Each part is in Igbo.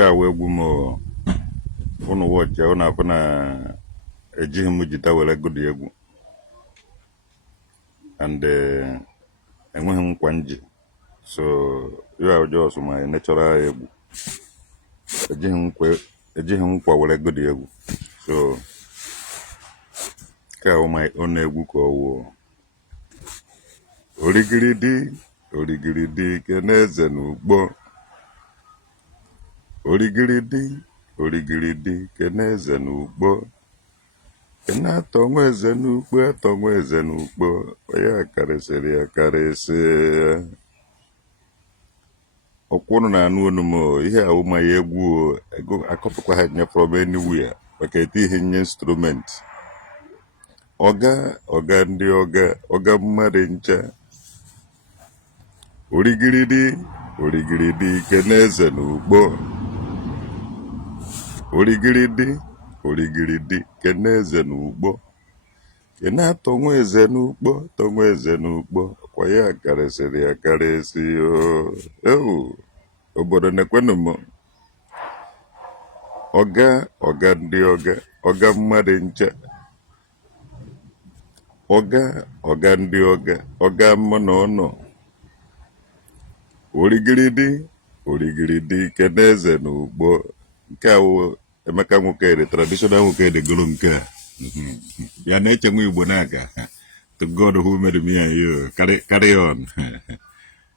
nke a wee gwu m ụnụ wọchị ụnụ afọ na ejighị m jita were gụdị egwu and enweghị m nkwa nji, so you are just my natural egwu. Ejighị m nkwa were gụdị egwu, so ka o my own egwu ka ọwụ origiridi keneze n'ugbo, origiridi keneze n'ugbo, kenatọ nwa eze n'ugbo, atọ nwa eze n'ugbo, ya karịsịrị akarịsị. Ọkwụnụ na-anụ onu m ihe ahụ ma ya egwu akọpụkwa ha nye from anywhere maka eti ihe nye instrument. Ọga ndị ọga mmadụ ncha, origiridi keneze n'ugbo, origiridi keneze n'ugbo, kenatọ nwa eze n'ugbo, tọ nwa eze n'ugbo, kwa ya karịsịrị akarịsị. Obodo na-ekwenụ m ọga ndị ọga mmadụ ncha, ọga ndị ọga mma na ọnọ, origiridi keneze n'ugbo. Nke a wụ Emeka Nwoke, traditional Nwoke gụrụ nke a ya na-eche nwa Igbo n'aka. To God who made me and you, carry on.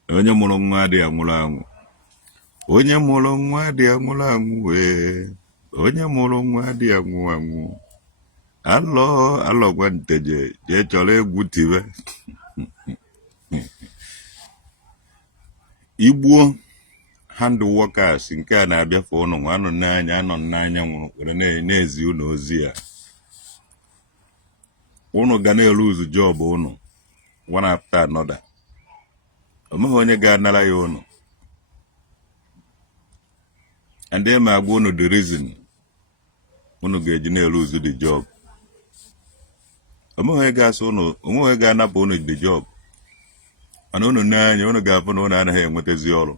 Onye mụrụ nwa dị anwụrụ anwụ, onye mụrụ nwa dị anwụrụ anwụ, onye mụrụ nwa dị anwụ anwụ, alọ gwa nteje jee chọrọ egwu tibe. Igbo Handworkers nke a na-abịafe ụnụ nwa anọ n'anyanwụ were na-ezi ụnụ ozi ya. Ụnụ ga na-eluzu job ụnụ one after another. Omeghị onye ga-anara ya ụnụ. And then ma agwa ụnụ the reason ụnụ ga-eji na-eluzu the job. Omeghị onye ga-asị ụnụ, onweghị onye ga-anapụ ụnụ the job. Mana ụnụ n'anya ụnụ ga-afụ na ụnụ anaghị enwetazi ọrụ.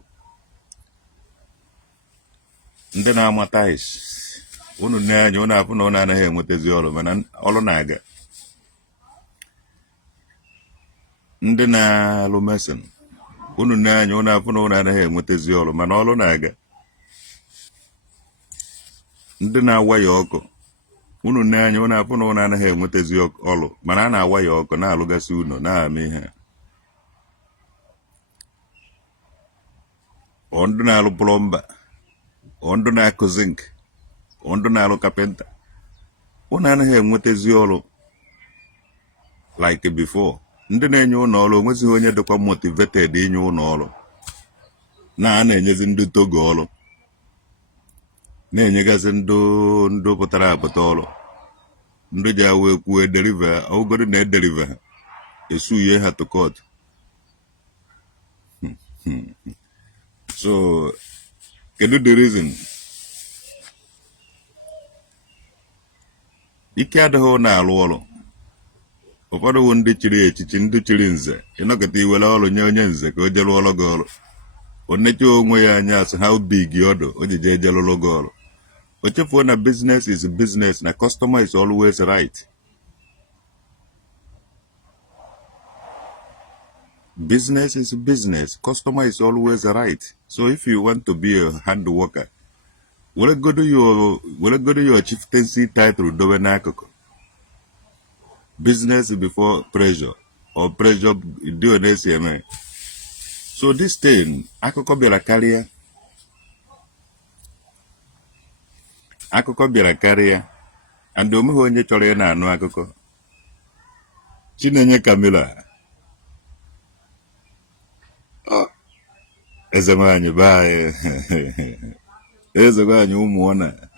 Ndị na-amata isi ụnụ n'anya ụnụ afụ na ụnụ anaghị enwetazi ọrụ, mana ọrụ na-aga. Ndị na-alụ mesin ụnụ n'anya ụnụ afụ na ụnụ anaghị enwetazi ọrụ, mana ọrụ na-aga. Ndị na-awaya ọkụ ụnụ n'anya ụnụ afụ na ụnụ anaghị enwetazi ọrụ, mana a na-awaya ọkụ na-alụgasị ụnụ na-ama ihe. Ndị na-alụ plọmba, ndị na-akụ zinc, ndị na-alụ kapịnta, ụnụ anaghị enwetazi ọrụ like before. Ndị na-enye ụnụ ọrụ onwezighị onye dịkwa motivated inye ụnụ ọrụ. A na-enyezi ndị Togo ọrụ, na-enyegazi ndị pụtara apụta ọrụ, ndị ji awụ ekwu ederiva ọgụgọdụ na ederiva ha esuye ha to court. So kedu the reason? Ike adịghị na-alụ ọrụ. Ụfọdụ bụ ndị chiri echichi, ndị chiri nze, ịnọkọta iwere ọrụ nye onye nze ka o jere ọrụ gị ọrụ. O necha onwe ya anya asị how big ọ dị o ji jee jere ọrụ gị ọrụ. O chefuo na business is business, na customer is always right. Business is business, customer is always right. So if you want to be a hand worker, were go to your chieftaincy title dobe n'akụkụ. Business before pressure, or pressure do an ACMA. So this thing, akụkọ bịara karịa, and omeghị onye chọrọ ya na-anụ akụkọ. Chinenye Kamila, eze nwanyị bye, eze nwanyị ụmụọna,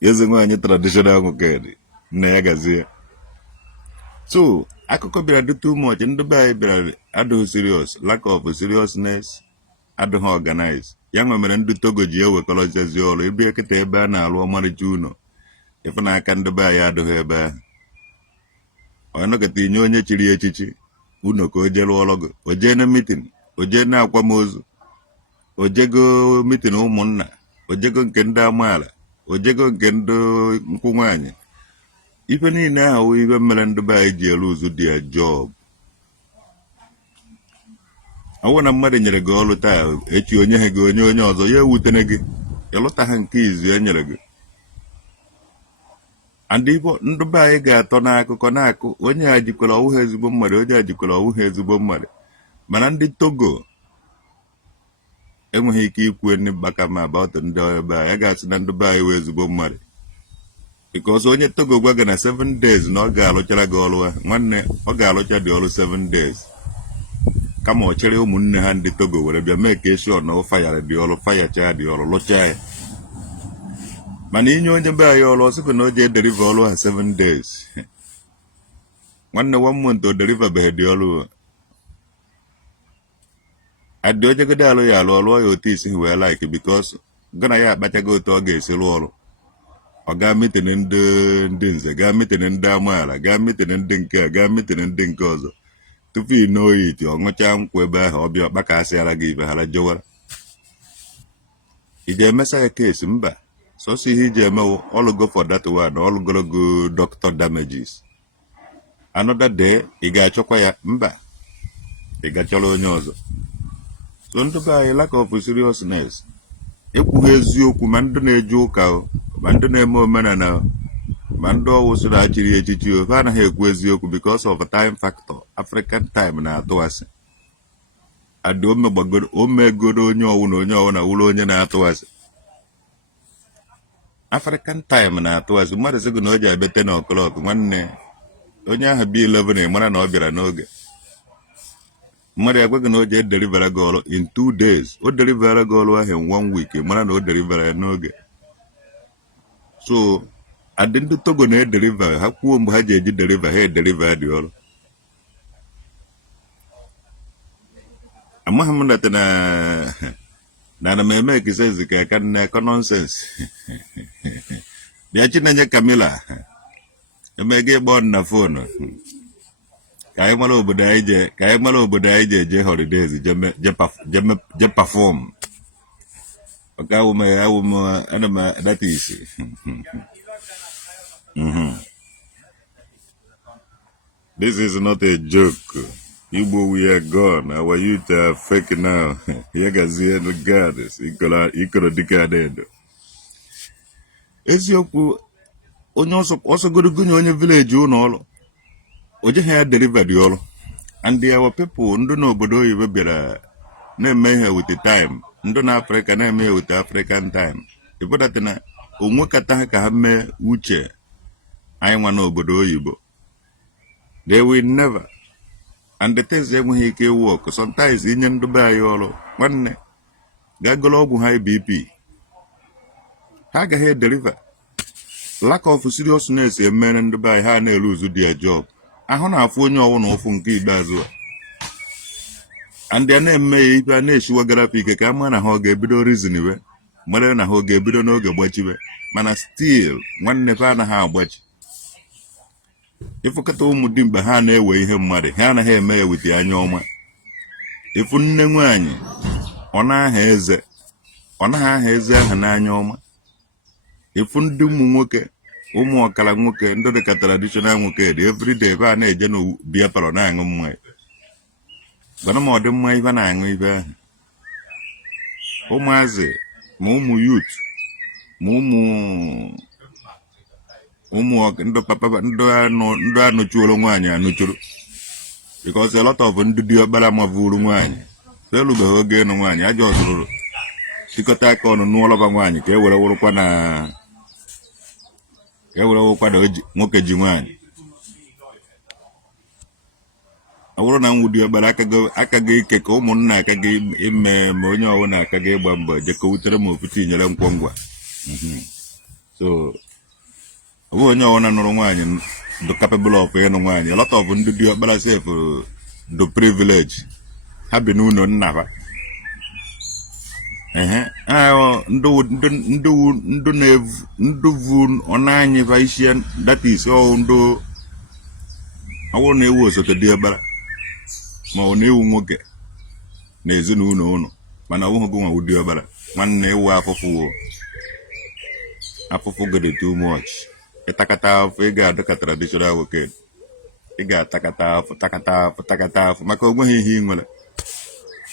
eze nwanyị traditional Nwoke nna ya gazie. So akụkọ bịara dị too much, ndị be anyị bịara adịghị serious, lack of seriousness, adịghị organize. Ya mere ndị Togo ji ewekọrọziezi ọrụ ebe kịta ebe a na-alụ ọmarịcha ụlọ, ife na aka ndị be anyị adịghị ebe ahụ. Ọnọkọta inye onye chiri echichi ụlọ ka o jee lụọ ọrụ gị, o jee na meeting, o jee na akwamozu, o jego meeting ụmụnna, ojego nke ndị amaala ojego nke ndị nkwụ nwaanyị ife niile ahụ ife mere ndị be anyị ji elu ụzụ dị ya job ọwụ na mmadụ nyere gị ọrụ taa echi onye ha gị onye ọzọ ya ewutene gị ịlụta ha nke izu e nyere gị ndị be anyị ga-atọ n'akụkọ na-akụ onye a jikwara ọwụ ha ezigbo mmadụ onye a jikwara ọwụ ha ezigbo mmadụ mana ndị Togo enweghị ike ikwu ndị gbaka ma about ndị be anyị ga-asị na ndị be anyị wee ezigbo mmadụ because onye Togo gwa gị na 7 days na ọ ga-alụchara gị ọrụ ha nwanne ọ ga-alụcha dị ọrụ 7 days kama ọ chere ụmụnne ha ndị Togo were bịa mee ka eshọ na fayara dị ọrụ fayacha dị ọrụ lụchaa ya mana inye onye be anyị ọrụ ọsịkụ na o ji ederiva ọrụ ha 7 days nwanne 1 month o derivabeghị dị ọrụ adị ojegode alụ ya alụ ọrụ ya otu isi wee like because gana ya akpachago otu ọ ga-esi rụọ ọrụ ọ gaa mitin ndị nze gaa mitin ndị amaala gaa mitin ndị nke a gaa mitin ndị nke ọzọ tupu ị noo iti ọ ṅụchaa nkwụ ebe ahụ ọbịa ọkpaka asịara gị ibe hara jewara ị ga-emesa ya kesi mba sọsọ ihe iji emewo ọlụgo for that one ọlụgorogo doctor damages another day ị ga-achọkwa ya mba ị ga-achọrọ onye ọzọ so ndị be anyị lack of seriousness ekwughị eziokwu ma ndị na-eje ụka ma ndị na-eme omenala ma ndị ọwụ so na-achịrị echichi ha anaghị ekwu eziokwu because of a time factor African time na-atụasị adị omegoro onye ọwụ na onye ọwụ na wụrụ onye na-atụasị African time na-atụasị mmadụ sịgụ na o ji abịa 10 o'clock nwanne onye ahụ bi 11 mara na ọ bịara n'oge mmadụ agwaghị na o jiederivera gị ọrụ in 2 days o derivera gị ọrụ ahụ in 1 week mara na o derivera ya n'oge so adị ndị Togo na-ederiva ha kwuo mgbe ha ji eji deriva ha ederiva dị ọrụ amaghị m nata na ana m eme ekisezi ka aka nna akọ nọnsens bịa Chinenye Kamila emega ịgba na fonu ka anyị mara obodo anyị ji eje holidays je perform ọka awụ m ana m that is This is not a joke. Igbo, we are gone. Our youth are fake now. Yagazie the goddess. Ikoro dikadedo. Eziokwu onye ọsọ gorogunye onye village ụlọ ọrụ. Oje ha deliver the ọrụ. And our people ndị n'obodo oyibo bịara na-eme ihe with the time. Ndị na Africa na-eme ihe with the African time. Ịpụtata na onwe kata ha ka ha mee uche anyị nwa n'obodo oyibo. They will never. And the things enweghị ike work. Sometimes inye ndị be anyị ọrụ nwanne gagolo ọgwụ high BP ha agaghị deliver. Lack of seriousness emere ndị be anyị ha na-eluzu their job. Ahụ na-afụ onye ọwụ na ụfụ nke ikpeazụ and ya na-eme ya ibe a na-eshiwa grafik ka ama na ha ọ ga-ebido riziniwe mara na ha ọ ga-ebido n'oge gbachiwe mana still nwanne fa anaghị agbachi. Ịfụkọta ụmụ dimkpa ha na-ewe ihe mmadụ ha anaghị eme ya wite anya ọma. Ịfụ nne nwaanyị ọ naghị aha eze ahụ n'anya ọma. Ịfụ ndị ụmụ nwoke ụmụ ọkara nwoke ndị dịka traditional nwoke dị everyday ebe a na-eje n'biya palọ na-aṅụ mmanya gbana ma ọ dị mma ibe na-aṅụ ibe ahụ. Ụmụazị ma ụmụ youth ma ndị papa ndị anụchuoro nwaanyị anụchuru because a lot of ndị dị ọkpara mavuru nwaanyị elubeghị oge ịnụ nwaanyị aja ọzụrụ chịkọta aka ọnụ n'ụlọba nwaanyị ka e were wụrụkwa na nwoke ji nwaanyị. Ọ bụrụ na nwụdị ọkpara aka gị ike ka ụmụnna aka gị ime ma onye ọwụna aka gị ịgba mbọ jekọwutere m ofutu inyere ngwongwa. So ọ bụ onye ọwụna nụrụ nwaanyị the capable of ịnụ nwaanyị. A lot of ndị dị ọkpara sef the privilege ha bi n'ụlọ nna ha ndụ vu ọnanyị va isi that is ndụ ọwụ na-ewu osote dị ọkpara ma ọ na-ewu nwoke na ezinụlọ ụnụ mana ọ bụghị gị nwa ụdị ọkpara. nwanne ewu afụfụ gede too much ịtakata afụ ị ga-adụ ka traditional wicked ị ga-atakata afụ maka onweghị ihe ị nwere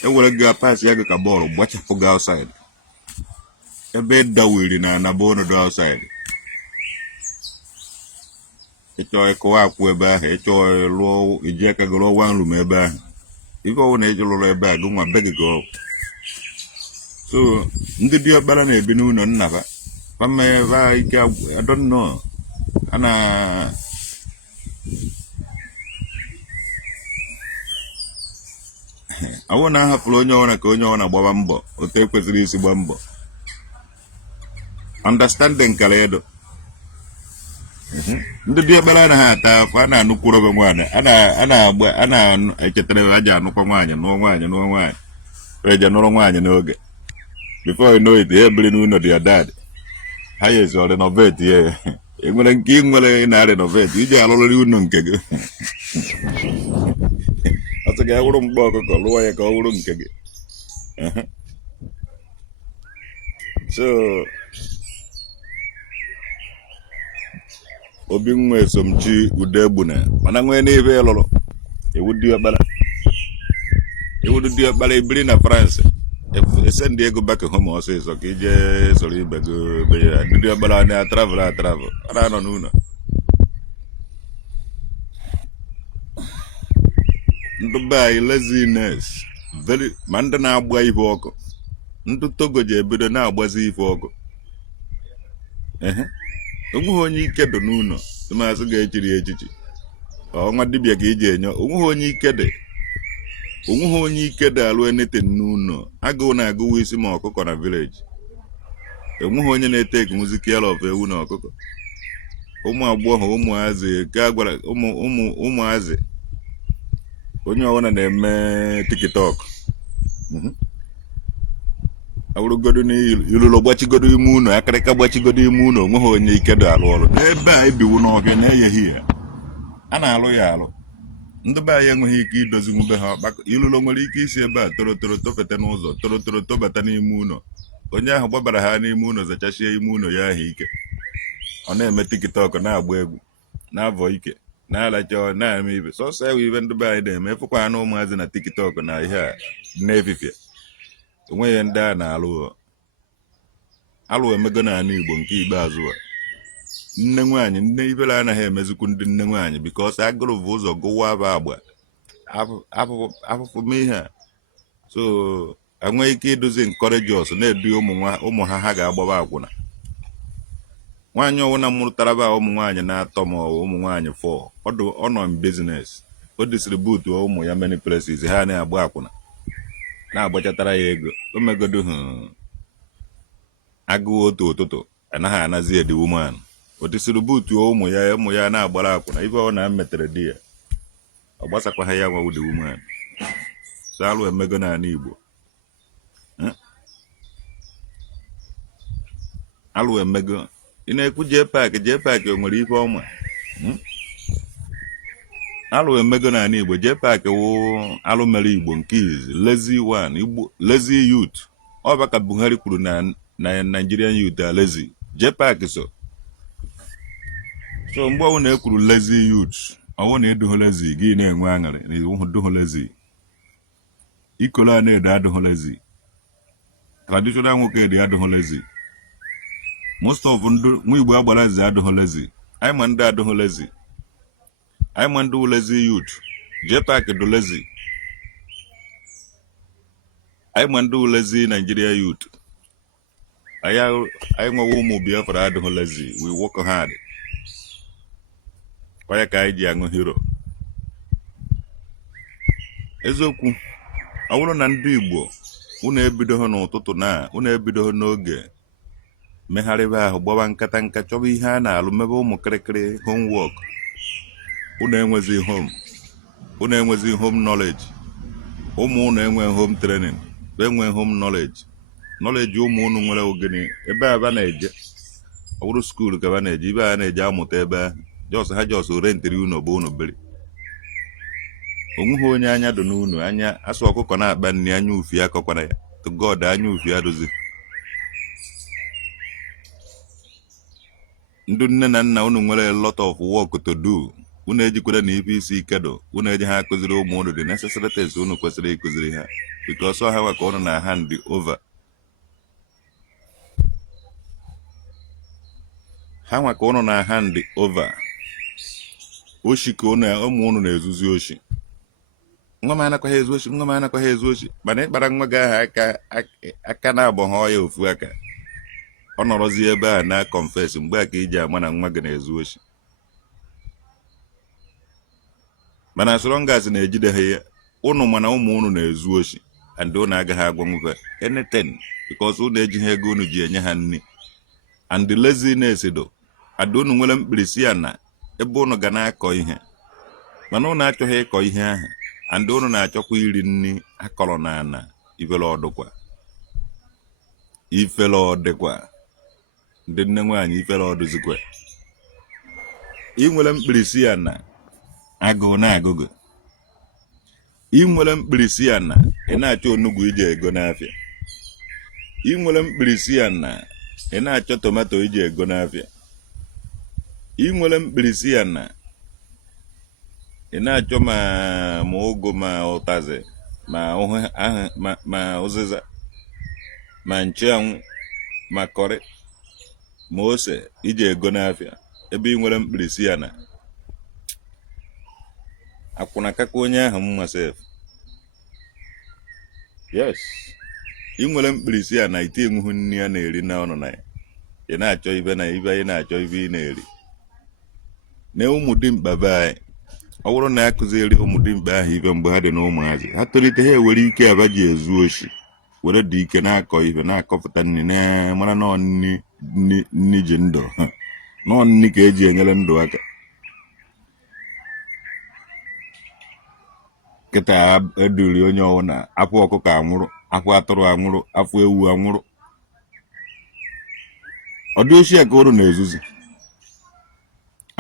ewere gị pas ya gị ka bọọlụ gbachapụ gị outside ebe dawiri na anaba ọnọdụ outside ịchọ ịkụwa akwụ ebe ahụ ịchọ lụọ iji aka gị rụọ one room ebe ahụ ife ọwụ na eji lụrụ ebe a gị nwa be gị gị so ndị diọkpara na-ebi n'ụlọ nnaba pamebe ike I don't know ana awụ na-ahapụrụ onye ọbụla ka onye ọbụla gbaba mbọ otu ekwesịrị isi gba mbọ understanding kara edo ndị diọkpara anaghị ata afọ a na-anụkwuru obe nwaanyị a na-echetara aja anụkwa nwaanyị nụọ nwaanyị eje nụrụ nwaanyị n'oge before you know it ya ebiri n'ụlọ dị ya dad ha ya ezi renovate ya enwere nke ị nwere na renovate iji alụrịrị unu nke gị ọsọ ga wụrụ mkpa ọkụkọ lụọ ya ka ọ wụrụ nke gị so obi nwa esomchi ude egbuna mana nwee n'ibe lụrụ ewu diọkpara ibiri na France send ego back home ọsịsọ ka ije soro ibe gị be ya ndị diọkpara na travel ara nọ n'ụlọ ndị be anyị laziness ma ndị na-agba ife ọkụ ndị Togo ji ebido na-agbazi ife ọkụ onweghị onye ike dị n'ụlọ tụmasị ga-echiri echichi ọnwa dibịa ka iji enye onweghị onye ike dị alụ anything n'ụlọ agụụ na-agụwa isi ma ọkụkọ na village enweghị onye na-eteki music care of ewu na ọkụkọ ụmụ agbọghọ ụmụazị ka gwara ụmụazị onye ọbụla na-eme tiktok awụrụgodo n'ilụlụ gbachigodo ime ụlọ akịrịka gbachigodo ime ụlọ onweghị onye ike dị alụ ọrụ n'ebe a ebiwu n'ọhịa na-eyeghị ya a na-alụ ya alụ ndị be anyị enweghị ike idozi nwube ha ilụlụ nwere ike isi ebe a torotoro tofete n'ụzọ torotoro tobata n'ime ụlọ onye ahụ gbabara ha n'ime ụlọ zachashie ime ụlọ ya ahụ ike ọ na-eme tiktok na-agba egwu na-avọ ike na-alacha na-eme ibe sọsọ ewe ibe ndị be anyị na-eme efukwa na ụmụazị na tiktok na ihe a na-efifie onweghị ndị a na-alụ emego n'ala Igbo nke ikpeazụ a nne nwaanyị nne ibere anaghị emezikwu ndị nne nwaanyị because agụrụ bụ ụzọ gụwa bụ agba afụfụ ihe a so enweghị ike idozi encourageous na-edu ụmụ ha ga-agbaba akwụna nwaanyị ọwụna mụrụtaraba ụmụ nwaanyị na-atọ ma ụmụ nwaanyị 4 ọ nọ in business o distribute ụmụ ya many places ha na-agba akwụna na-agbachatara ya ego o megodo agụụ otu ụtụtụ anaghị anazi edi woman o distribute ụmụ ya na-agbara akwụna ife ọ na-emetere di ya ọ gbasakwa ya nwa ụdị woman so alụ emego n'ala Igbo alụ emego ị na-ekwu jee paakị o nwere ife ọma alụ emego n'ala Igbo jee paakị wụ alụ mere Igbo nke izi lazy youth ọ baka Buhari kwuru na Nigerian youth a lazy jee paakị so mgbe ọwụ na-ekwuru lazy youth ọwụ na edoho lazy gị na-enwe aṅụrị na iwu doho lazy ikolo a na-ede adụghị lazy traditional nwoke ede adụghị lazy most of nwa Igbo agbara eze adụghị lazy anyị ma ndị adụghị lazy anyị ma ndị lazy youth jee paakị do lazy anyị ma ndị lazy Nigeria youth anyị nwewe ụmụ Biafra adụghị lazy we work hard kwa ya ka anyị ji aṅụ hero eziokwu ọ bụrụ na ndị Igbo unu ebidoghị n'ụtụtụ unu ebidoghị n'oge megharịba ahụ gbaba nkata chọba ihe a na-alụ mebe ụmụ kịrịkịrị homework unu enwezi home knowledge ụmụ unu enweghị home training enweghị home knowledge ụmụ unu nwere ogene ebe a na-eje ọ bụrụ skuul ka ba na-eje ibe a na-eje amụta ebe ahụ ha jos rentiri unu bụ unu biri onweghị onye anya dị n'unu anya asụ ọkụkọ na-akpa nri anya ufi akọkwara ya to God anya ufi adozi Ndị nne na nna unu nwere a lot of work to do. Unu ejikwere na ife isi ike do. Unu eji ha akụziri ụmụ unu the necessary things unu kwesịrị ịkụziri ha. Because ọ ha ka unu na hand over. Ha nwa ka unu na hand over. Oshi ka ụmụ unu na-ezuzi oshi. Nwa m anakwa ha ezu oshi, nwa m anakwa ha ezu oshi. Mana ịkpara nwa gị aha aka na-abọ ha ya ofu aka. Ọ nọrọzi ebe a na confess mgbe a ka iji ama na nwa gị na-ezu oshi. Mana as long as na-ejide ha ya, unu mana ụmụ unu na-ezu oshi and unu agaghị agwa nwe anything because unu ejighị ego unu ji enye ha nri. And the laziness do. Ada unu nwere mkpirisi ya na ebe unu ga na-akọ ihe. Mana unu achọghị ịkọ ihe ahụ. And unu na-achọkwa iri nri akọrọ na ana ifele ọdụkwa. Ifele ọdịkwa. Ndị nne nwaanyị ifele ọdụzikwa. Ị nwere mkpirisi ya na agụụ na-agụgụ. Ị nwere mkpirisi ya na ị na-achọ onugbu iji ego n'afịa. Ị nwere mkpirisi ya na ị na-achọ tomato iji ego n'afịa. Ị nwere mkpirisi ya na ị na-achọ ma ụgụ ma ụtazị ma ụzịza ma ncheanwụ ma kọrị ma ose iji ego n'afịa ebe ị nwere mkpirisi ya na akwụna kakwa onye ahụ mma sef. Yes. Ị nwere mkpirisi ya na ite enwuhu nri ya na-eri na ọnụ na ya. Ị na-achọ ibe na ibe ị na-achọ ibe ị na-eri. Na ụmụ dimkpa be anyị. Ọ bụrụ na ya kụziri ụmụ dimkpa ahụ ibe mgbe ha dị n'ụmụazị. Ha tolite ha ewere ike aba ji ezu oshi. Were dị ike na-akọ ibe na-akọpụta nri na mara nọ nri ji ndụ. Nọ nri ka eji enyere ndụ aka. Kịta eduri onye ọwụna afọ ọkụkọ anwụrụ, afọ atụrụ anwụrụ, afọ ewu anwụrụ. Ọ dị oshi ka unu na-ezuzi.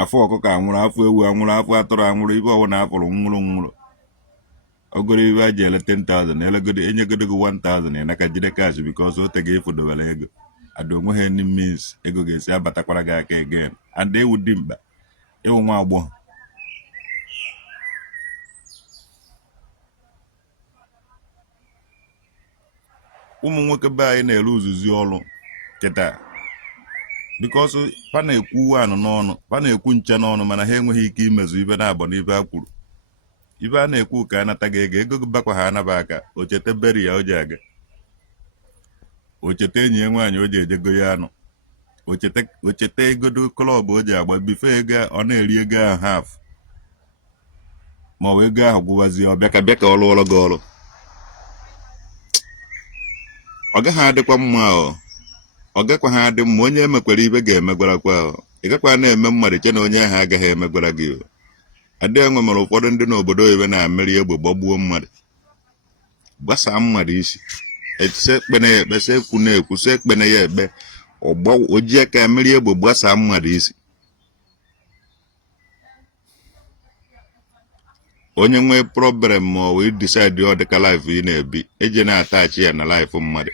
Afọ ọkụkọ anwụrụ, afọ ewu anwụrụ, afọ atụrụ anwụrụ, ibe ọwụna afụrụ nwụrụ. Ogoro ibe a ji ele 10,000, enyegodo gị 1,000 na ka jide cash because o tege ifudobere ego. Ada onwe ha any means ego ga-esi abatakwara gị aka again. And ewu dimkpa, ewu nwa agbọghọ. Ụmụ nwoke be anyị na-ere uzuzi ọrụ kịta because fa na-ekwu anụ n'ọnụ, fa na-ekwu nche n'ọnụ mana ha enweghị ike imezu ibe na-abọ n'ibe a kwuru. Ibe a na-ekwu ka anata gị ego gị bakwa ha anaba aka. O cheta beri ya o ji aga. O cheta enyi ya nwaanyị o ji ejego ya anụ. O cheta egodo klọb o ji agba bife ego ọ na-eri ego ahụ half. Ma ọ bụ ego ahụ gwụwazie ọ bịa ka ọ lụọrọ gị ọrụ. Ọ gaghị adịkwa mma ọ gakwa ha adị mma onye emekwara ibe ga-emegwarakwa. Ị gakwa na-eme mmadụ che na onye ahụ agaghị emegwara gị. Adị enwe mere ụfọdụ ndị n'obodo oyibo na-amịrị egbe gbagbuo mmadụ. Gbasaa mmadụ isi. Sekpe na ya ekpe, sekwu na-ekwu, sekpe na ya ekpe. O ji aka amịrị egbe gbasaa mmadụ isi. Onye nwee problem ma ọ wee decide ọ dịka life ị na-ebi, eje na-atachi ya na life mmadụ.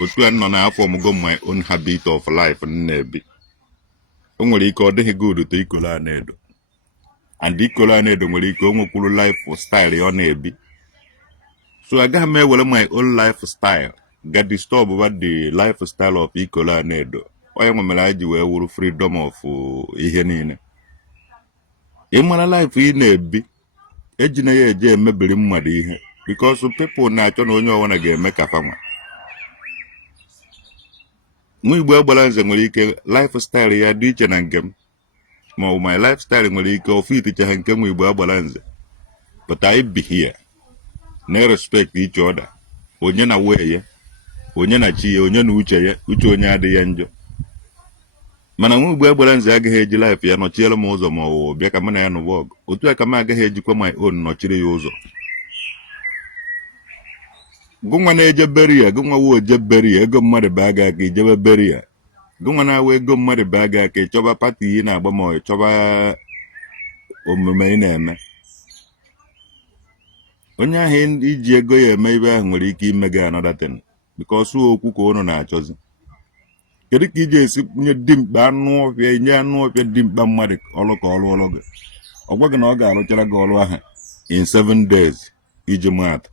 Otu a nọ na-afọ ọmụgo my own habit of life na-ebi. O nwere ike ọ dịghị good to ikolo a na-edo. And ikolo a na-edo nwere ike o nwekwuru lifestyle ọ na-ebi. So agaghị m ewere my own lifestyle ga disturb the lifestyle of ikolo a na-edo. Onye nwe mere anyị ji wee wuru freedom of ihe niile. Ị mara life ị na-ebi eji na ya eje emebiri mmadụ ihe because people na-achọ na onye ọwụna ga-eme ka fanwa. Nwa Igbo agbara nze nwere ike lifestyle ya dị iche na nke m. Ma ọ bụ my lifestyle nwere ike ofiticha ha nke nwa Igbo agbara nze. But I be here. Na respect each other. Onye na way ya, onye na chi ya, onye na uche ya, uche onye adịghị ya njọ. Mana nwa Igbo agbara nze agaghị eji life ya nọchiere m ụzọ ma ọ bịa ka m na ya nụwa ọgụ. Otu a ka m agaghị ejikwa my own nọchiri ya ụzọ. Gụnwa na-eje beri ya, gụnwa wo je beri ya, ego mmadụ baa gị aka ijebe beri ya. Gụnwa na-awa ego mmadụ baa gị aka ịchọba pati ị na-agba ma ọ chọba omume ị na-eme. Onye ahụ iji ego ya eme ibe ahụ nwere ike ime gị another thing because okwu ka unu na-achọzi. kedu ka ije esi nye dimkpa anụ ọfịa nye anụ ọfịa dimkpa mmadụ ọlụ ka ọlụ gị ọ gwa gị na ọ ga-arụchara gị ọrụ ahụ in 7 days iji maatụ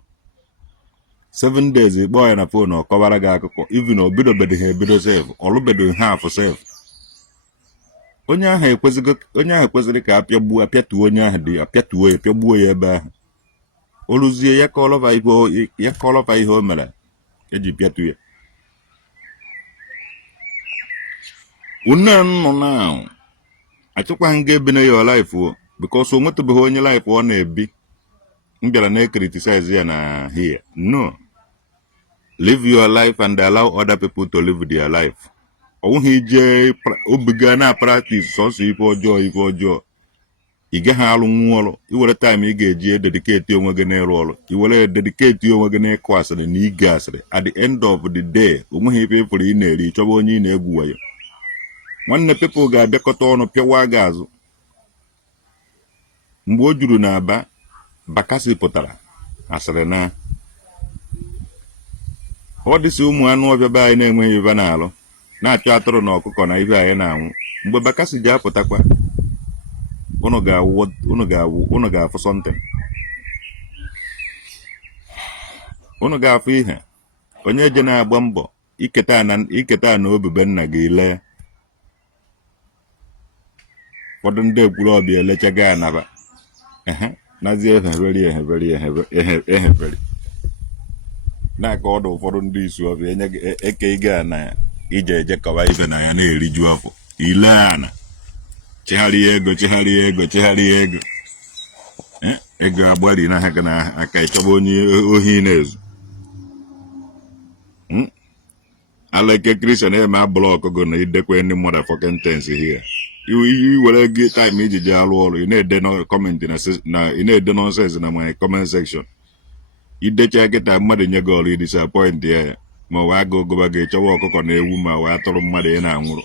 7 days ịkpọọ ya na fon ọ kọwara gị akụkọ even o bidobeghị ebido sef ọlụbedoghị half sef onye ahụ ekwesịrị ka apịatuo onye ahụ dị apịatuo ya pịagbuo ya ebe ahụ o rụzie ya ka ọlọfa ihe o mere eji pịatu ya une nọ na achọkwaghị nga ebi na ya life o because o nwetụbeghị onye life ọ na-ebi m bịara na-criticize ya na here no live your life and allow other people to live their life ọ nweghị ije obiga na practice sọsọ ife ọjọọ ị gaghị alụ nwa ọrụ iwere time ị ga-eji dedicate onwe gị n'ịrụ ọrụ iwere dedicate onwe gị n'ịkụ asịrị na ige asịrị at the end of the day o nweghị ife ịfụrụ ị na-eri chọba onye ị na-egwu wayo nwanne people ga-abịakọta ọnụ pịawa gị azụ mgbe o juru na Aba Bakasị pụtara asịrị na ọ dịsị ụmụ anụ ọbịa be anyị na-enweghị ife na-alụ na-achọ atụrụ na ọkụkọ na ife anyị na-anwụ mgbe Bakasị ji apụtakwa unu ga-afụ something unu ga-afụ ihe onye eje na-agba mbọ iketa na obibe nna gị lee ụfọdụ ndị ekwuru ọbịa elechaga anaba nazie eheveri na-aka ọdụ ụfọdụ ndị isi ọbịa enye gị eke ịga na ije eje kọwa ife na ya na-eriju afọ ile ana chegharịa ego ego agbari n'ahịa gị n'aka ịchọba onye ohi na-ezu ala eke kristian eme blọk go na idekwe ndị mmadụ fucking tense here iwere gị time iji je alụ ọrụ ị na-ede na comment na ị na-ede nonsense na my comment section idecha kịta mmadụ nye gị ọrụ disappoint ya ma wee aga ogoba gị chọwa ọkụkọ na ewu ma wee atụrụ mmadụ ị na-anwụrụ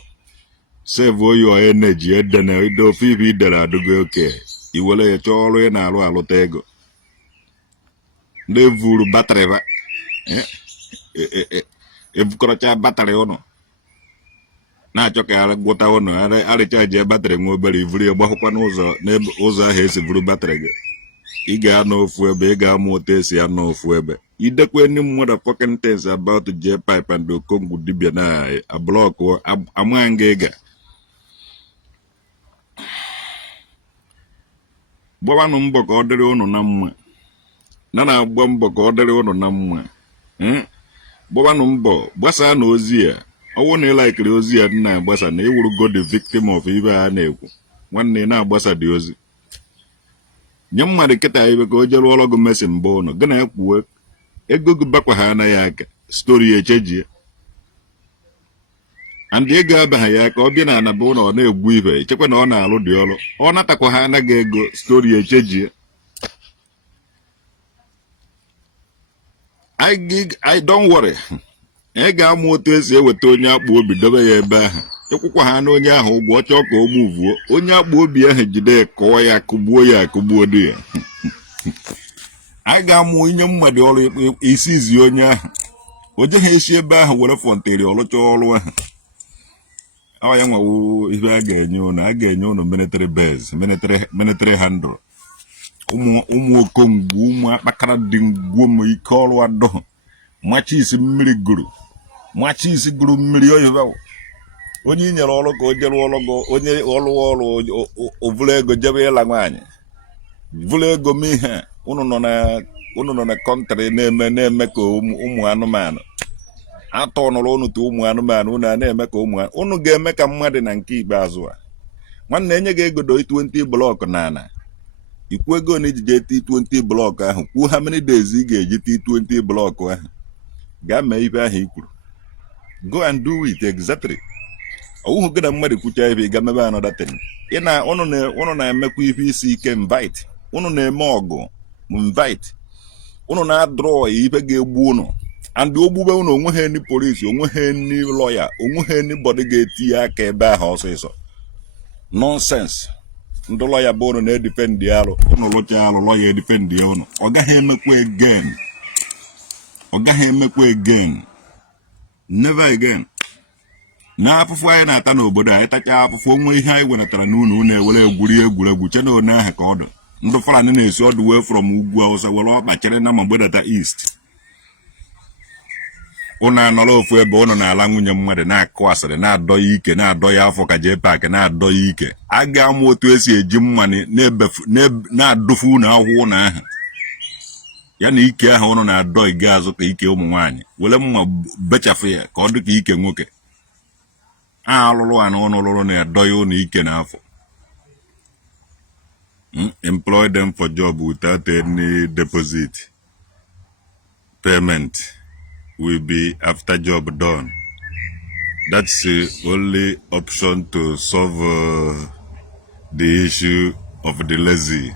save your energy ide ofe ife idere adụgo oke iwere ya chọọ ọrụ ị na-alụ alụta ego ndị evuru batrị evukọrọcha batrị ụnụ na-achọ ka ya gwụta ụnụ arịchaji batrị nwa obere ivuru ya gbahụkwa n'ụzọ ahụ esi vuru batrị gị ị ga-anọ ofu ebe ị ga-amụ otu esi anọ ofu ebe idekwe ndị mmadụ fucking things about j pipe and okongwu dibia na ablọkụ amaghị nga ịga gbawanụ mbọ ka ọ dịrị ụnụ na mma na-agba mbọ ka ọ dịrị ụnụ na mma gbawanụ mbọ gbasaa na ozi ya ọwụ na ịlaikiri ozi ya dị na-agbasa na ịwụrụgo the victim of ibe a na-ekwu nwanne ị na-agbasa dị ozi nye mmadụ kịta ibe ka o jere ọrụ gị mesin mbụ ụnụ gị na ekwuwe ego gị bakwa ha anaghị aka stori echejie and ego abaghị ya ka ọ bịa na anaba ụlọ ọ na-egwu ibe echekwa na ọ na-alụ dị ọrụ ọ natakwa ha anaghị ego stori echejie I don't worry ị ga-amụ otu esi eweta onye akpụ obi dobe ya ebe ahụ ịkwụkwa ha na onye ahụ ụgwọ ọchọ ka o muvuo onye akpụ obi ahụ jide kọọ ya akụgbuo dị ya a ga-amụ inye mmadụ ọrụ isizi onye ahụ o jeghị esi ebe ahụ were fọnteri ọlụcha ọrụ ahụ ọ ya nwewo ihe a ga-enye ụnụ military base military handle ụmụ okongwu ụmụ akpakara dị ngwuo ma ike ọrụ adọghị machisi mmiri gụrụ mmiri oyibo onye inyere ọrụ ka o jere ọrụ gị onye ọrụ ovulu ego jebe ịla nwaanyị vulu ego m ihe unu nọ na kọntrị na-eme ka ụmụ anụmanụ atọ nọrọ unu tụ ụmụ anụmanụ unu a na-eme ka unu ga-eme ka mmadụ na nke ikpeazụ a nwanne enye gị egodo 20 blọk na ana ikwu ego na ijije ti 20 blọk ahụ kwuo ha many days ị ga-eji ti 20 blọk ahụ gaa mee ife ahụ i kwuru go and do it exactly ọwụhụ gị na mmadụ kwucha ife ị ga mebe another thing unu na-emekwa ife isi ike invite unu na-eme ọgụ invite unu na-adrọ ife ga-egbu unu and ogbube unu onweghị ndị polisi onweghị ndị lọya onweghị ndị bọdị ga-etinye aka ebe ahụ ọsịsọ nonsense ndị lọya bụ unu na-edifendi alụ unu lụcha alụ lọya edifendi ya unu ọ gaghị emekwa again never again na afụfụ anyị na-ata n'obodo a ịtacha afụfụ onwe ihe anyị wenatara n'ụlọ unu ewere egwuregwu chena one ahụ ka ọ dị ndị Fulani na-esi ọdụ wee from ugwu Awụsa were ọkpa chere na ma gbedata East ụnụ anọrọ ofu ebe ụnụ na-ala nwunye mmadụ na-akụ asịrị na-adọ ya ike na-adọ ya afọ ka jee paakị na-adọ ya ike a ga-amụ otu esi eji mmanụ na-adụfu ụnụ ahụhụ ụnụ ahụ ya na ike ahụ ụnụ na-adọ ige azụ ka ike ụmụ nwaanyị were mma bechafụ ya ka ọ dị ka ike nwoke alụrụ a na ụnụ lụrụ na-adọ ya ụnụ ike n'afọ. Employ them for job without any deposit. Payment will be after job done. That's the only option to solve the issue of the lazy.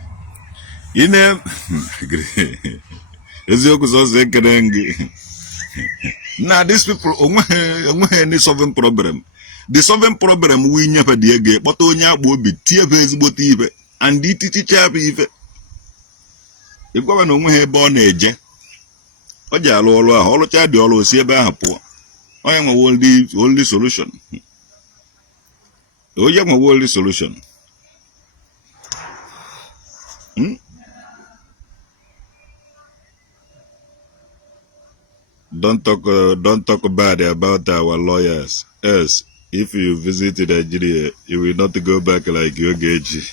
Now these people don't any solving problem. The solving problem we never did, but only will be tear visible and the teacher if you go and only have born age. Ọ ji alụ ọrụ ahụ ọlụcha dị ọrụ osi ebe ahụ pụọ onye nwe only solution onye nwe only solution. Don't talk bad about our lawyers. Yes, if you visit Nigeria you will not go back like Oke-Ite.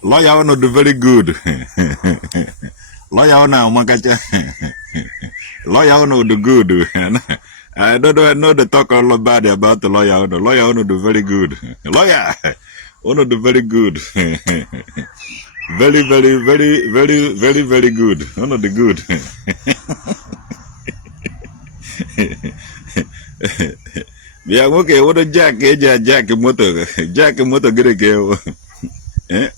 Lawyer no do very good. Lawyer no makacha. Lawyer no do good. I don't know the talk a lot bad about the lawyer. Lawyer no do very good. Lawyer no do very good. Very good. No the good. Yeah, okay. What a jack motor get a eh?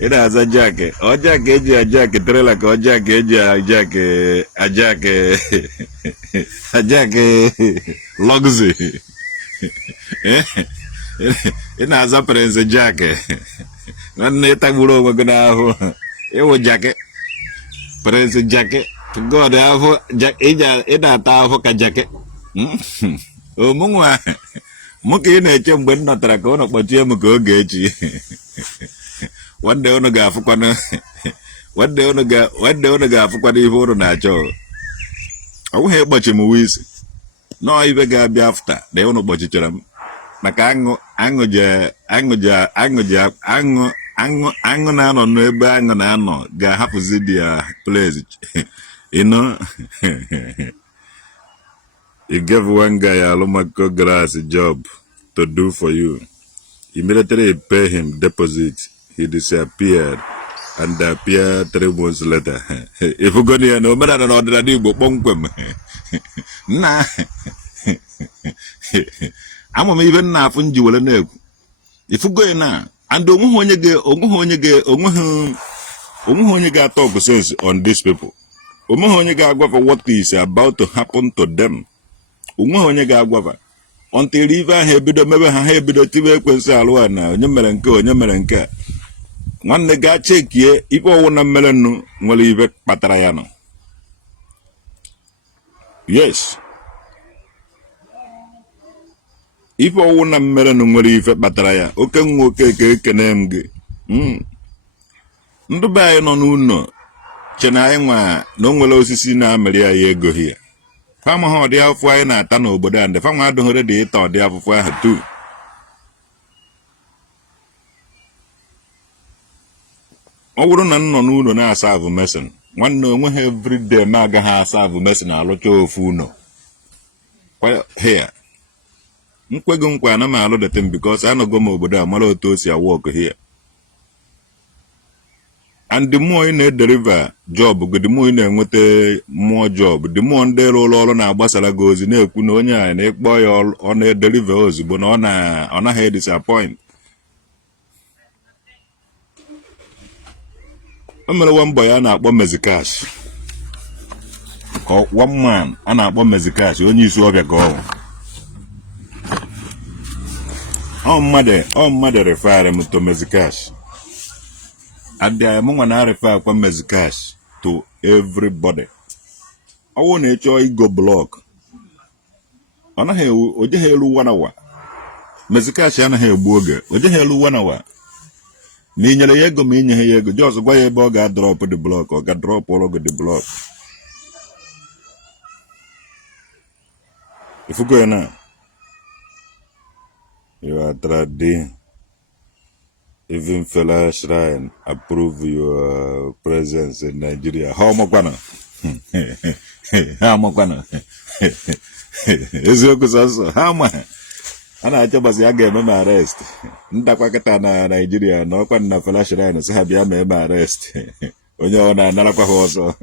It has a jacket. Or jacket, a jacket, trailer, or jacket, a jacket, luxury. It has a parents a jacket. When they talk about we're gonna have a jacket, parents a jacket. To go there, jack, it a jacket. Oh, Mungwa. Muki in a chum when not a corner, but you go get you. One day on a gaff, one day on a gaff, what if you nacho? I will have much movies. No, even gab after. They won't watch each other. Makango, angoja, ango, no bang on ano, ga half zidia place. You know, you gave one guy a lomako grass job to do for you. Immediately pay him deposit. He disappeared and appeared 3 months later. If you go there, no matter what I do, but nah. I'm even now from Jewel. If you go now, and Umuhonyega talk sense on these people. Umuhonyega guava what is about to happen to them. Umuhonyega guava. Until even he bid a member have bid a TV Quensaluana, Yameranka. One the guy check ye, if I want a melon, will leave it Patrayano. Yes. If I want a melon, will leave it Patraya. Okay, name. Ndubai no no. Chenaima, no Melosisi na Maria Yego here. Farmer how they are flying at Tano Bodan, the farmer don't already thought they have for her too. I wouldn't know na serve medicine. One no every day maga has serve medicine a lot of funo. Well here. Nkwegum kwana ma alo the thing because I no go mo obodo amalo tosi a work here. And the more in deliver job, the more in more job, the more they roll na basala goes in a kunonya and a boy all on a delivers, but on a head disappoint. I'm one boy and I bought cash. Or one man and I bought cash, you only saw the goal. All mother refer him to cash. At the moment I refer cash to everybody. ọwụ na-echọ igo blọk ọ naghị ojeghị elu 1 hour mezikachi anaghị egbu oge ojeghị elu 1 hour ma ị nyere ya ego ma inyeghị ya ego jọs gwa ya ebe ọ ga-adrọpụ the blọk ọ ga-adrọpụ ọlọgụ the blọk ifugo ya na you are trading even fella shrine approve your presence in Nigeria ha ọmọkwana ha ọmọkwana eziokwu sọsọ ha ma a na-achọbazi ya ga-eme m arrest ndakwa kịta na Nigeria na ọkwa na fella shrine sị ha bịa mee m arrest onye ọ na-anarakwa ha ọsọ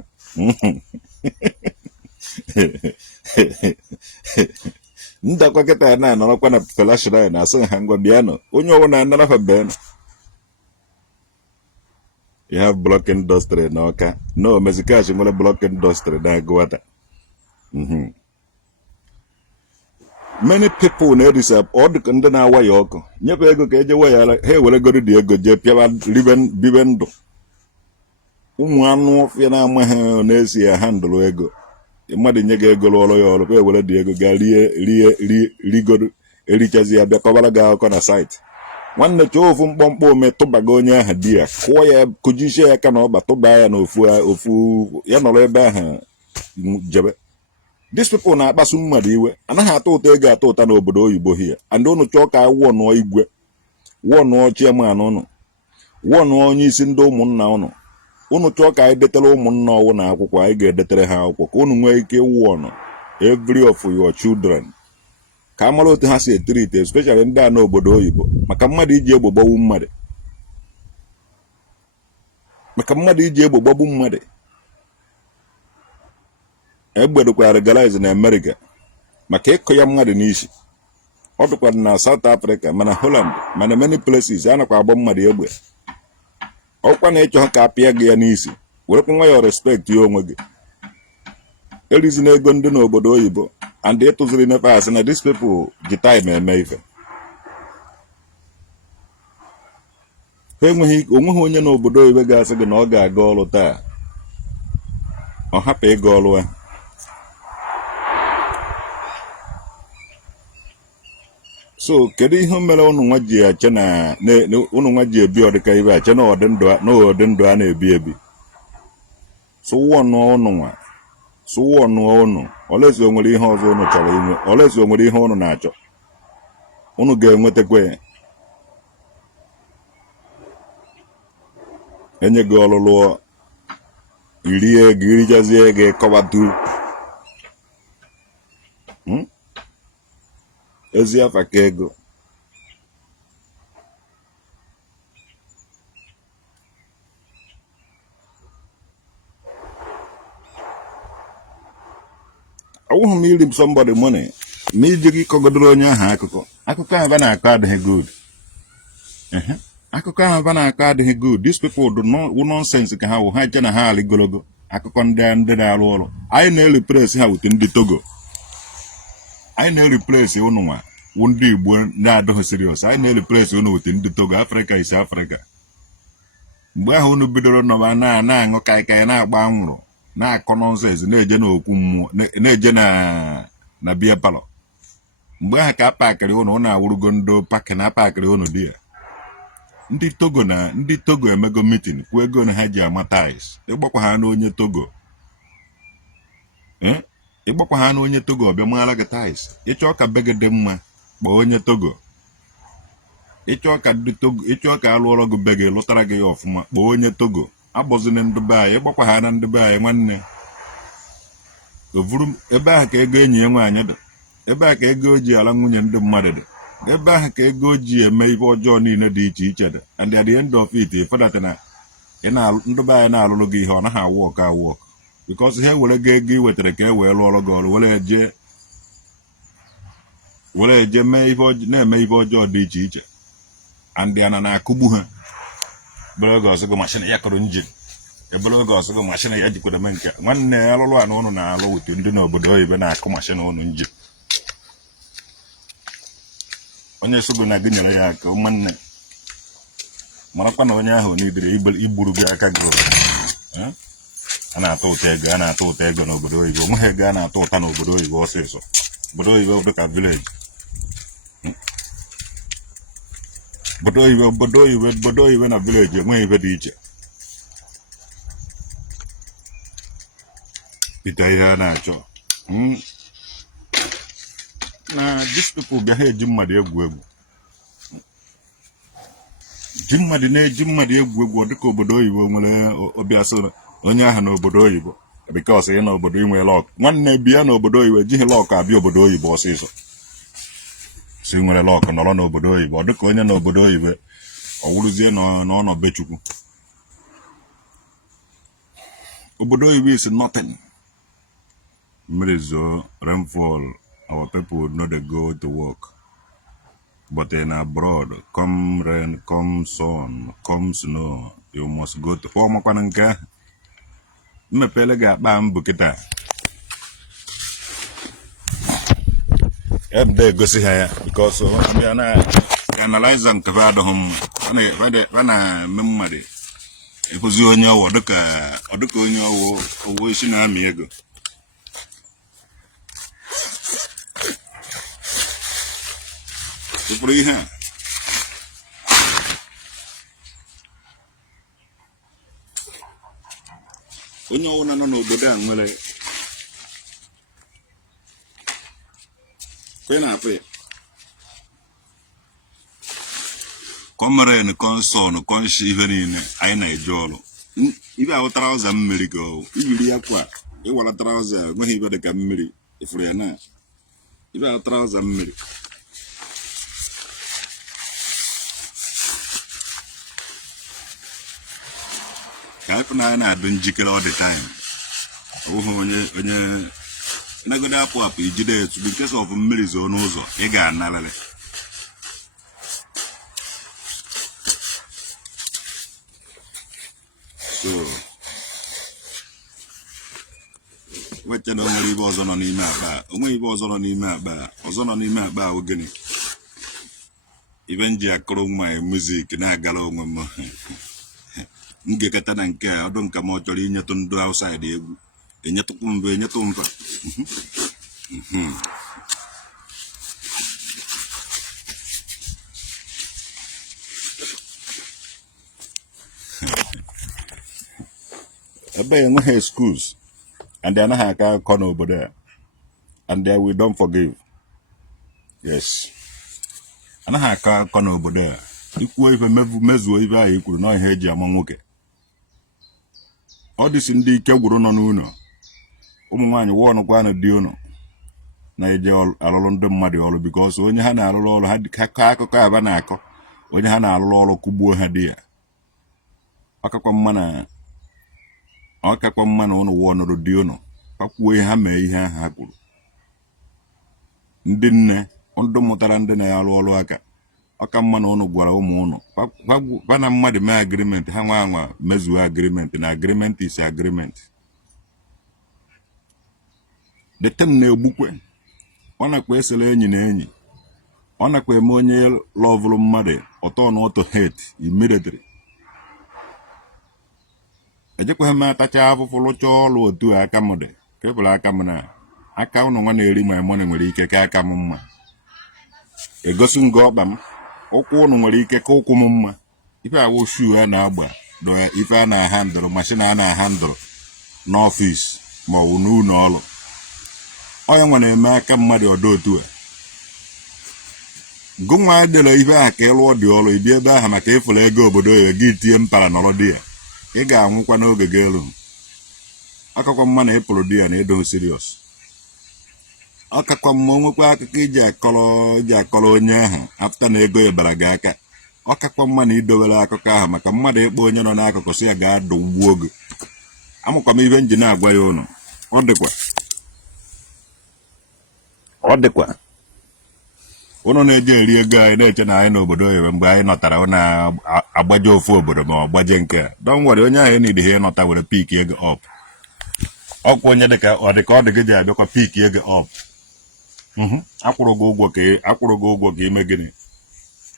ndakwa kịta na-anọrọkwa na fella shrine asị ha ngwa bịanụ onye ọwụ na-anarafa beenụ. You have block industry na Ọka. No, mezikachi nwere block industry na Agụata. Many people na-edisa ọ dịka ndị na-awa ya ọkụ nyepụ ego ka eje waya ha ewere goro dị ego jee pịaba bibe ndụ ụmụ anụ ọfịa na-amaghị na-esi ya handụlụ ego mmadụ nye gị ego lụọrọ ya ọrụ ka ewere dị ego gaa rigoro erichazi ya bịa kọbara gị akụkọ na saịtị nwanne chọọ ofu mkpọmkpọ ome tụbaga onye ahụ di ya kụọ ya kụjisie ya ka na ọba tụba ya na ofu ya nọrọ ebe ahụ jebe. These people na-akpasu mmadụ iwe anaghị atụ ụtọ ego atụ ụta n'obodo oyibo hia and unu chọọ ka wụọnụọ igwe wụọnụọ chairman ụnụ wụọnụọ onye isi ndị ụmụnna unu chọọ ka anyị detere ụmụnna ọwụ na akwụkwọ anyị ga-edetere ha akwụkwọ ka unu nwee ike wụọnụ every of your children ka amara otu ha si etirite especially ndị a n'obodo oyibo maka mmadụ iji egbo gbagbu mmadụ egbe dịkwara legalize na America maka ịkụ ya mmadụ n'isi ọ dịkwara na South Africa mana Holland mana many places a nakwa agba mmadụ egbe ọkwa na ịchọ ka apịa gị ya n'isi werekwa nwa ya respect ya onwe gị erizi na ego ndị n'obodo oyibo and ịtụziri nefe asị na these people ji time eme ife ha onweghị onye n'obodo oyibo ga-asị gị na ọ ga-aga ọrụ taa ọ hapụ ịga ọrụ ya. So kedu ihe mere unu nwa ji ache na unu nwa ji ebi ọdịka ibe ache na ọdị ndụ a na-ebi ebi sụwọnụọ unu olezi onwere ihe ọzọ unu chọrọ inwe olezi onwere ihe unu na-achọ unu ga-enwetakwa enye gị ọrụ lụọ irie gị irichazie gị kọwatu ezi afa ka ego awụghị m iri somebody money ma iji gị kọgodoro onye ahụ akụkọ ahụ na-akọ adịghị good akụkọ ahụ na-akọ adịghị good. These people do nonsense ka ha wụ ha je na ha aligologo akụkọ ndị na-arụ ọrụ anyị na-replace ha wute ndị Togo anyị na-replace unu nwa ndị Igbo na-adịghị serious anyị na-replace unu wute ndị Togo Africa is Africa. Mgbe ahụ unu bidoro nọba na-aṅụ kaikai na-agba anwụrụ na-akọ nonsense na-eje n'okwu mmụọ na-eje na biya palọ mgbe ahụ ka apakịrị unu na-awụrụgo ndo pakị na apakịrị unu di ya. Ndị Togo emego meeting kwuo ego na ha ji ama tais ịgbakwa ha n'onye Togo ọbịa maara gị tais ịchọọ ka be gị dị mma kpọọ onye Togo ịchọọ ka alụ ọrụ gị be gị lụtara gị ya ọfụma kpọọ onye Togo agbọzina ndị be anyị ịgbakwa ha na ndị be anyị nwanne ovuru ebe ahụ ka ego enyi ya nwaanyị dị ebe ahụ ka ego ji ala nwunye ndị mmadụ dị ebe ahụ ka ego ji eme ife ọjọọ niile dị iche iche dị and at the end of it ịfọdata na ndị be anyị na-alụrụ gị ihe ọ naghị awụ because ha were gị ego iwetara ka e wee lụọ ọrụ gị ọrụ were eje na-eme ife ọjọọ dị iche iche and ana na-akụgbu ha bere oge ọsọgọ mashin ya kọrọ njin ebere oge ọsọgọ mashin ya jikwara eme nke nwanne ya alụrụ a na ụnụ na-alụ wute ndị n'obodo oyibo na-akụ mashin ụnụ njin onye sogo na gị nyere ya aka nwanne marakwa na onye ahụ n'idiri igburu gị aka gị a na-atụ ụtọ ego n'obodo oyibo. Nweghị ego a na-atụ ụta n'obodo oyibo ọsịsọ. Obodo oyibo bụ ka village. Obodo oyibo na village enweghị ibe dị iche. Ite ihe a na-achọ na these people bịa ha eji mmadụ egwu egwu. Ji mmadụ egwu egwu dịka obodo oyibo nwere ọbịa so onye ahụ n'obodo oyibo because ị na obodo inwe lọk. Nwanne bịa n'obodo oyibo ejighị lọk abịa obodo oyibo ọsịsọ. Si nwere lọk nọrọ n'obodo oyibo dịka onye n'obodo oyibo ọ wụrụzie n'ọnọ be Chukwu. Obodo oyibo is nothing. Mmiri zoo, rainfall, our people would not go to work. But in abroad, come rain, come sun, come snow, you must go to form kwananka. Mmepele ga-akpa mbụ kịta. Ebe gosi ha ya because I'm na analyze nke fa adọhụ na mmadụ ekuzi onye ọwụ dịka onye ọwụ isi na-amị ego. Ịpụrụ ihe a onye ọwụ nọ n'obodo a nwere kwe na-apụ ya kọmeren kọnsọn kọnshi ihe niile anyị na-eje ọrụ. Ibe ahụ traụza mmiri ka iyiri ya kwa ịwara traụza enweghị ibe dị ka mmiri ifuru ya na ibe ahụ traụza mmiri. Ka anyị na anyị na-adụ njikere all the time. Ọbụghị onye nagode apụ ijide etu in case of mmiri zoo n'ụzọ ị ga-analịrị. So weche na onwere ibe ọzọ nọ n'ime akpa. Onweghị ibe ọzọ nọ n'ime akpa. Ọzọ nọ n'ime akpa ahụ gịnị? Ibe nji akụrụ nwa muzik na-agara onwe m. M ga-eketa na nke a ọdụ nka m ọ chọrọ inyetụ ndị outside egwu enyetụkwu mbụ enyetụ mfa. Ebe enweghị excuse and anaghị aka akọ n'obodo a and we don't forgive. Yes, anaghị aka akọ n'obodo a. Ikwuo ife mezuo ife ahụ ikwuru na ihe eji ama nwoke. Ọ dịsị ndị ike gwụrụ nọ n'ụlọ ụmụ nwaanyị wọnụkwa na di ụlọ na-eje alụrụ ndị mmadụ ọrụ because onye ha na-alụrụ ọrụ ha ka akụkọ aba na-akọ onye ha na-alụrụ ọrụ kugbuo ha di ya. Ọkakwa mma na ụnụ wọnụrụ di ụlọ kakwuo ihe ha mee ihe ahụ ha kwuru. Ndị nne ndị mụtara ndị na-alụ ọrụ aka ọka mma na ụnụ gwara ụmụ ụnụ gwa na mmadụ mee agreement ha nwa anwa mezuo agreement na agreement is agreement. The tem na-egbukwe ọ nakwa esele enyi na enyi ọ nakwa eme onye lọvụrụ mmadụ ọtọ na ọtọ hate immediately. Ejekwa ha atacha afụfụ lụcha ọrụ otu aka m dị kebụl aka m na aka ụnụ nwa na-eri ma mụ nwere ike ka aka m mma egosi nga ọkpa m ụkwụ ụnụ nwere ike ka ụkwụ m mma. Ife awụ shoe a na-agba do ife a na-ahandụrụ machine a na-ahandụrụ n'ọfịs ma ọ bụ n'ụlọ ọrụ. Onye nwa na-eme aka mmadụ ọdọ otu a gụnwa dere ife ahụ ka ịlụọ dị ọrụ ibi ebe ahụ maka ịfụrụ ego obodo ya gị tie mpara nọrọ di ya ị ga-anwụkwa n'oge gị elu. Akakwa mma na ịpụrụ di ya na ịdọ serious. Ọkakwa mma onwekwa akụkọ iji akọrọ onye ahụ afta na ego ya bara gị aka. Ọkakwa mma na idowere akụkọ ahụ maka mmadụ ịkpọ onye nọ n'akụkụ si ya ga-adọ ugbuo gị. Amụkwa m ibe nji na-agwa ya ụnụ ọ dịkwa ụnụ na-eje eri ego anyị na-eche na anyị n'obodo oyibo mgbe anyị nọtara na-agbaje ofu obodo ma ọ gbaje nke a don't worry onye ahụ enidi ha ịnọta were pik ego up. Ọkwa onye dịka ọ dị gị ji abịakwa pik ego up. Akwụrụ gị ụgwọ ka ime gịnị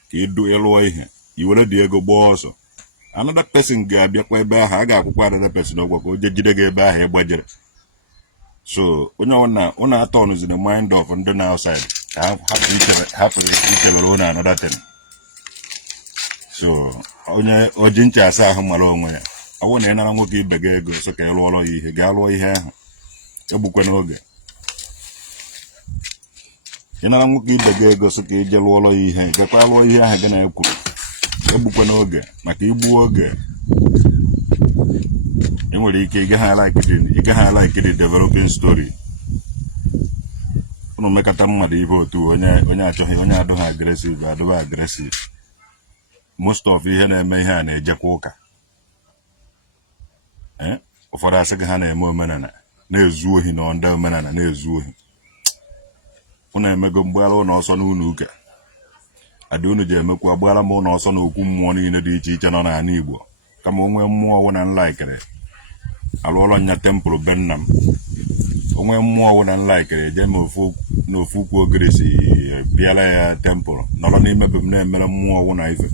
ka ịlụọ ihe i were dị ego gbaa ọsọ another person ga-abịakwa ebe ahụ a ga-akwụkwọ another person ụgwọ ka o je jide gị ebe ahụ ị gbajere. So onye ụna atọ ọnụzi the mind of ndị na outside ka hapụ ichebere ụna another thing. So onye oji ncha asa ahụ mara onwe ya, ọ bụrụ na ị nara nwoke ibe gị ego so ka ị lụọrọ ya ihe, gaa lụọ ihe ahụ, egbukwe n'oge. Ị nara nwoke ibe gị ego so ka ije lụọrọ ya ihe, gakwa lụọ ihe ahụ gị na-ekwuru, egbukwe n'oge, maka igbu oge ị nwere ike ị gaghị like the developing story. Unu mekata mmadụ ibe otu onye achọghị, onye adụghị aggressive adụba aggressive. Most of ihe na-eme ihe a na-ejekwa ụka. Ụfọdụ asị gị ha na-eme omenala na-ezu ohi na ndị omenala na-ezu ohi. Unu emego mgbara ụlọ ọsọ n'ụlọ ụka, adị unu ji emekwa gbara m ụlọ ọsọ n'okwu mmụọ niile dị iche iche nọ n'ala Igbo, kama onwe mmụọ ọwụ na nlaikere alụọlọ nya tempụl be nna m. Onwe mmụọ ọwụ na nlaikere je m n'ofu ukwu ogirisi bịara ya tempụl nọrọ n'ime be m na-emere mmụọ ọwụ na ife.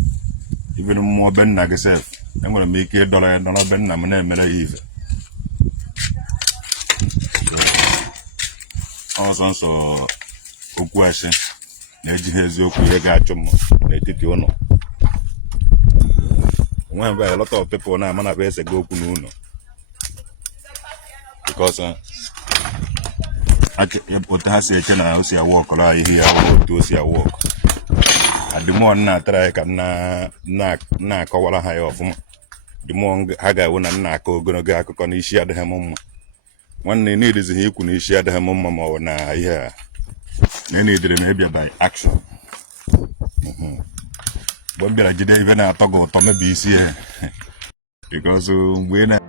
Even mmụọ be nna gị sef enwere m ike ịdọrọ ya nọrọ be nna m na-emere ya ife. Ọsọ nsọ okwu asị na-ejighị eziokwu ihe ga-achụ m n'etiti ụlọ. Onwe mgbe a lot of people na-ama na ese gị okwu n'ụlọ because otu ha si eche na o si awọk ọrụ ihe ya bụ otu o si awọk. Adịmọ na-atara ya ka na-akọwara ha ya ọfụma. Dịmọ ha ga-ewu na nna akọ ogologo akụkọ n'isi adịghị m mma. Nwanne na-edizighị ikwu na isi adịghị m mma ma ọ na ihe a na-edere m ịbịa by action. Mgbe m bịara jide ibe na-atọ gị ụtọ mebi isi ya because mgbe na